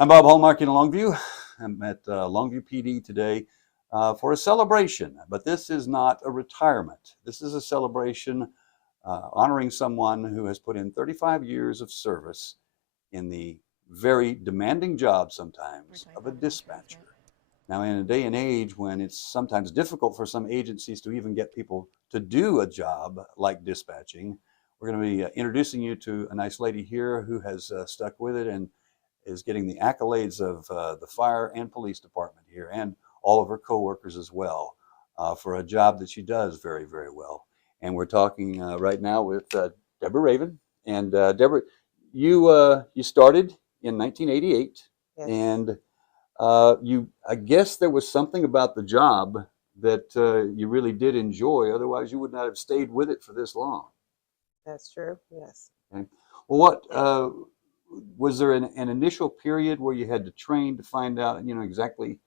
I'm Bob Hallmark in Longview. I'm at Longview PD today for a celebration, but this is not a retirement. This is a celebration honoring someone who has put in 35 years of service in the very demanding job sometimes of a dispatcher. Now, in a day and age when it's sometimes difficult for some agencies to even get people to do a job like dispatching, we're going to be introducing you to a nice lady here who has stuck with it and is getting the accolades of the fire and police department here and all of her coworkers as well for a job that she does very, very well. And we're talking right now with Debra Raven. And Debra, you started in 1988, Yes. and I guess there was something about the job that you really did enjoy. Otherwise, you would not have stayed with it for this long. That's true. Yes. Okay. Well, what was there an initial period where you had to train to find out, exactly,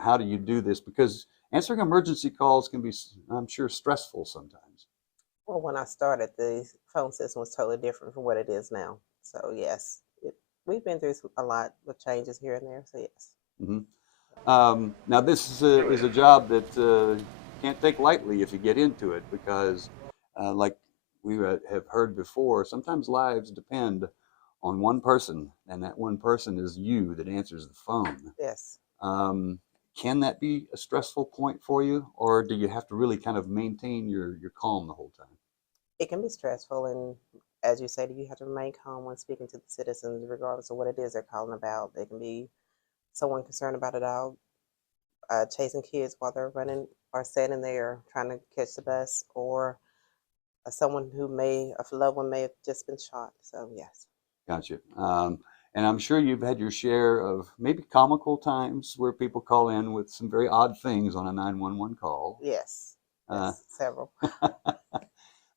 how do you do this? Because answering emergency calls can be, I'm sure, stressful sometimes. Well, when I started, the phone system was totally different from what it is now. So yes, we've been through a lot of changes here and there. So yes. Mm-hmm. Now, this is a job that you can't take lightly if you get into it, because, like we have heard before, sometimes lives depend on one person, and that one person is you that answers the phone. Yes. Can that be a stressful point for you, or do you have to really kind of maintain your calm the whole time? It can be stressful, and as you said, you have to remain calm when speaking to the citizens, regardless of what it is they're calling about. They can be someone concerned about a dog chasing kids while they're running or standing there trying to catch the bus, or someone a loved one may have just been shot. So yes. Gotcha. And I'm sure you've had your share of maybe comical times where people call in with some very odd things on a 911 call. Yes. Yes. Several.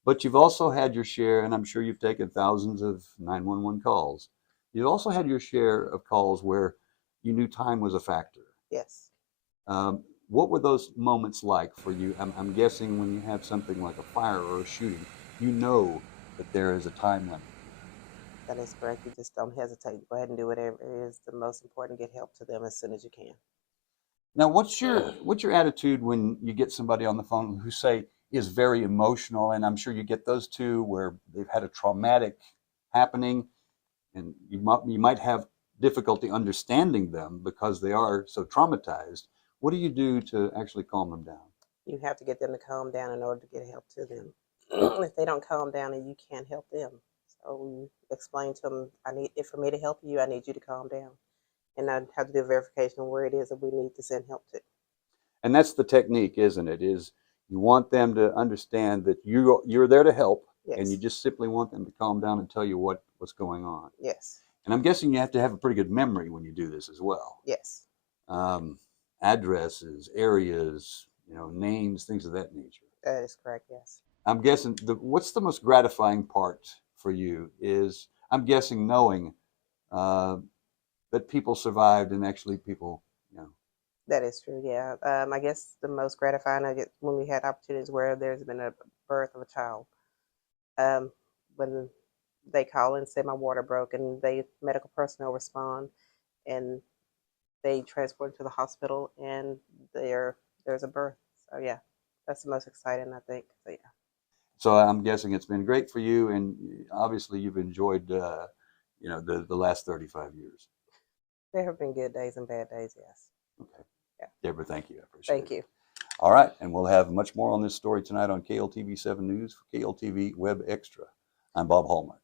But you've also had your share, and I'm sure you've taken thousands of 911 calls. You've also had your share of calls where you knew time was a factor. Yes. What were those moments like for you? I'm guessing when you have something like a fire or a shooting, you know that there is a time limit. That is correct. You just don't hesitate. Go ahead and do whatever is the most important. Get help to them as soon as you can. Now, what's your attitude when you get somebody on the phone who say is very emotional? And I'm sure you get those too, where they've had a traumatic happening, and you might have difficulty understanding them because they are so traumatized. What do you do to actually calm them down? You have to get them to calm down in order to get help to them. If they don't calm down, and you can't help them. So you explain to them, for me to help you, I need you to calm down. And I have to do a verification of where it is that we need to send help to. And that's the technique, isn't it? Is you want them to understand that you're there to help, yes. And you just simply want them to calm down and tell you what's going on. Yes. And I'm guessing you have to have a pretty good memory when you do this as well. Yes. Addresses, areas, names, things of that nature. That is correct, yes. I'm guessing what's the most gratifying part for you is, I'm guessing, knowing that people survived and actually people, That is true, yeah. I guess the most gratifying I get when we had opportunities where there's been a birth of a child. When they call and say my water broke, and medical personnel respond, and they transport to the hospital, and there's a birth. So yeah, that's the most exciting, I think. So yeah. So I'm guessing it's been great for you, and obviously you've enjoyed, the last 35 years. There have been good days and bad days, yes. Okay. Yeah. Debra, thank you. I appreciate it. Thank you. All right, and we'll have much more on this story tonight on KLTV 7 News for KLTV WebXtra. I'm Bob Hallmark.